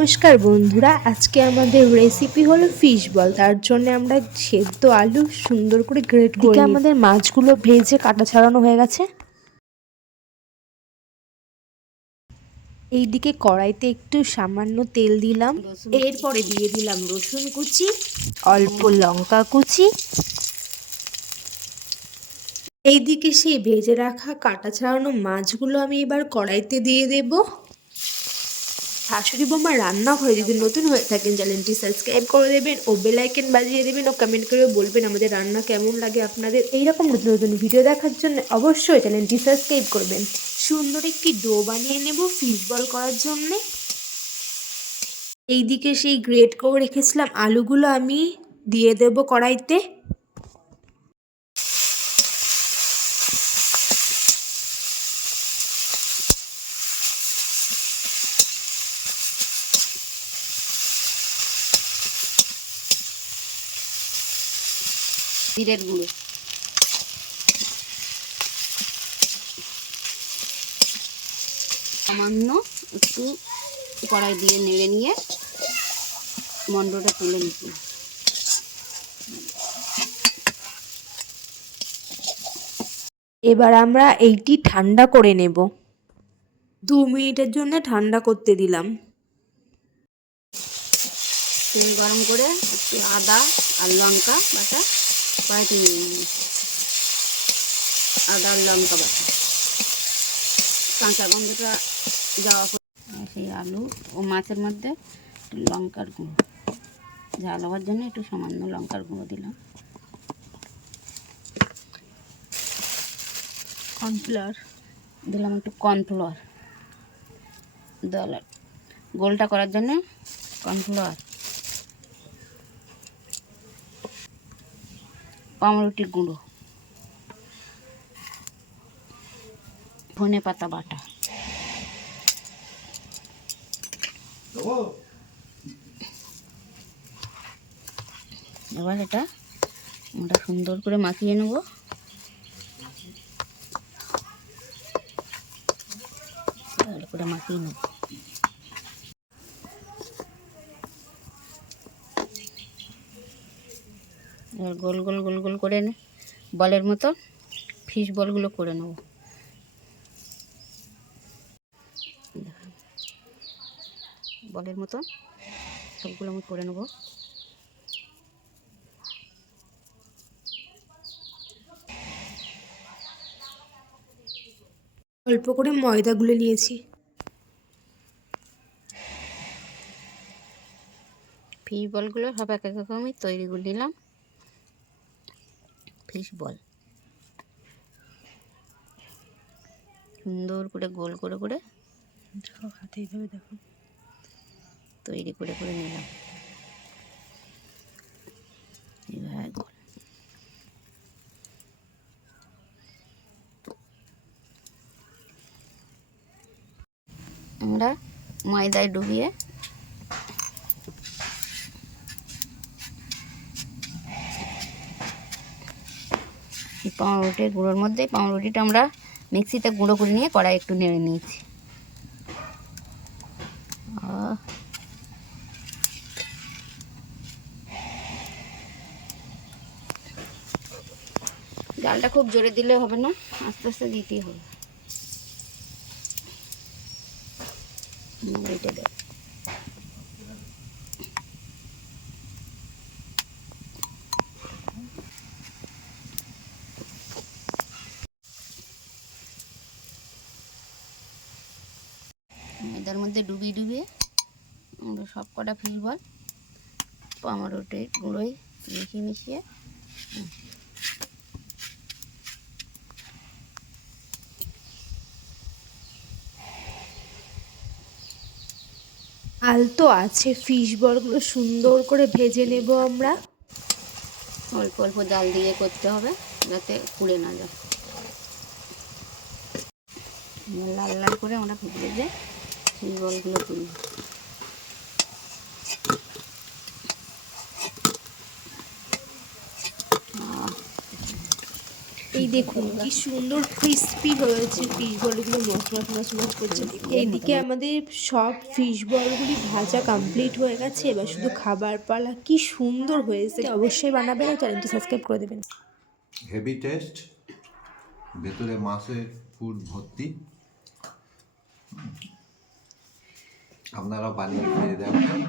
নমস্কার বন্ধুরা, আজকে আমাদের রেসিপি হলো ফিশ বল। তার জন্য আমরা সেদ্ধ আলু সুন্দর করে গ্রেট করে নিই। আমাদের মাছগুলো ভেজে কাটা ছাড়ানো হয়ে গেছে। এইদিকে কড়াইতে একটু সামান্য তেল দিলাম, এরপরে দিয়ে দিলাম রসুন কুচি, অল্প লঙ্কা কুচি। এইদিকে সেই ভেজে রাখা কাটা ছাড়ানো মাছগুলো আমি এবার কড়াইতে দিয়ে দেব। শাশুড়ি বৌমা রান্নাঘরে যদি নতুন হয়ে থাকেন, চ্যানেলটি সাবস্ক্রাইব করে দেবেন ও বেল আইকন বাজিয়ে দেবেন ও কমেন্ট করে বলবেন আমাদের রান্না কেমন লাগে আপনাদের। এইরকম নতুন নতুন ভিডিও দেখার জন্য অবশ্যই চ্যানেলটি সাবস্ক্রাইব করবেন। সুন্দর একটি ডো বানিয়ে নেব ফিশ বল করার জন্যে। এইদিকে সেই গ্রেট করে রেখেছিলাম আলুগুলো আমি দিয়ে দেব কড়াইতে। জিরের গুঁড়ো, সামান্য একটু কড়াই দিয়ে নেড়ে নিয়ে মন্ডটা তুলে নিতে। এবার আমরা এইটি ঠান্ডা করে নেব। 2 মিনিটের জন্য ঠান্ডা করতে দিলাম। তেল গরম করে একটু আদা আর লঙ্কা বাটা কড়াইতে নিয়ে নিই। আদা আর লঙ্কা বাটা কাঁচা গন্ধটা যাওয়া করে সেই আলু ও মাছের মধ্যে একটু লঙ্কার গুঁড়ো, ঝাল হওয়ার জন্য একটু সামান্য লঙ্কার গুঁড়ো দিলাম। কর্নফ্লাওয়ার দিলাম একটু কর্নফ্লাওয়ার, গোলটা করার জন্য কর্নফ্লাওয়ার। পাউরুটি গুঁড়ো, ধনে পাতা বাটা, এবার এটা আমরা সুন্দর করে মাখিয়ে নেব। ভালো করে মাখিয়ে নেব। এবার গোল গোল গোল গোল করে বলের মতো ফিশ বলগুলো করে নেব। বলের মতো সবগুলো আমি করে নেব। অল্প করে ময়দা গুলে নিয়েছি। ফিশ বলগুলো সব এক এক রকমই তৈরি করে নিলাম। ফিশ বল সুন্দর করে গোল করে করে হাতে এইভাবে দেখো তৈরি করে করে নিলাম। এবার গোল আমরা ময়দায় ডুবিয়ে পাউরুটির গুঁড়োর মধ্যে পাউরুটিটা আমরা মিক্সিতে গুঁড়ো করে নিয়ে কড়াই একটু নেড়ে নিয়েছি। জালটা খুব জোরে দিলে হবে না, আস্তে আস্তে দিতেই হবে। এটা দেখ এটার মধ্যে ডুবিয়ে ডুবিয়ে আমরা সব কটা ফিশ বল পাউরুটির গুঁড়োয় মিশিয়ে মিশিয়ে আলতো আছে ফিশ বলগুলো সুন্দর করে ভেজে নেব আমরা। অল্প অল্প জাল দিয়ে করতে হবে যাতে পুড়ে না যায়। লাল লাল করে আমরা ভেজে ফিশ বলগুলো তুলি। এই দেখুন কি সুন্দর ক্রিস্পি হয়েছে ফিশ বলগুলো, মচ করছে। এইদিকে আমাদের সব ফিশ বলগুলি ভাজা কমপ্লিট হয়ে গেছে, এবার শুধু খাবার পালা। কি সুন্দর হয়েছে, অবশ্যই বানাবেন আর চ্যানেলটি সাবস্ক্রাইব করে দেবেন। হেভি টেস্ট, ভেতরে মাছের ফুড ভর্তি। আপনারা বানিয়ে খেয়ে দেখবেন।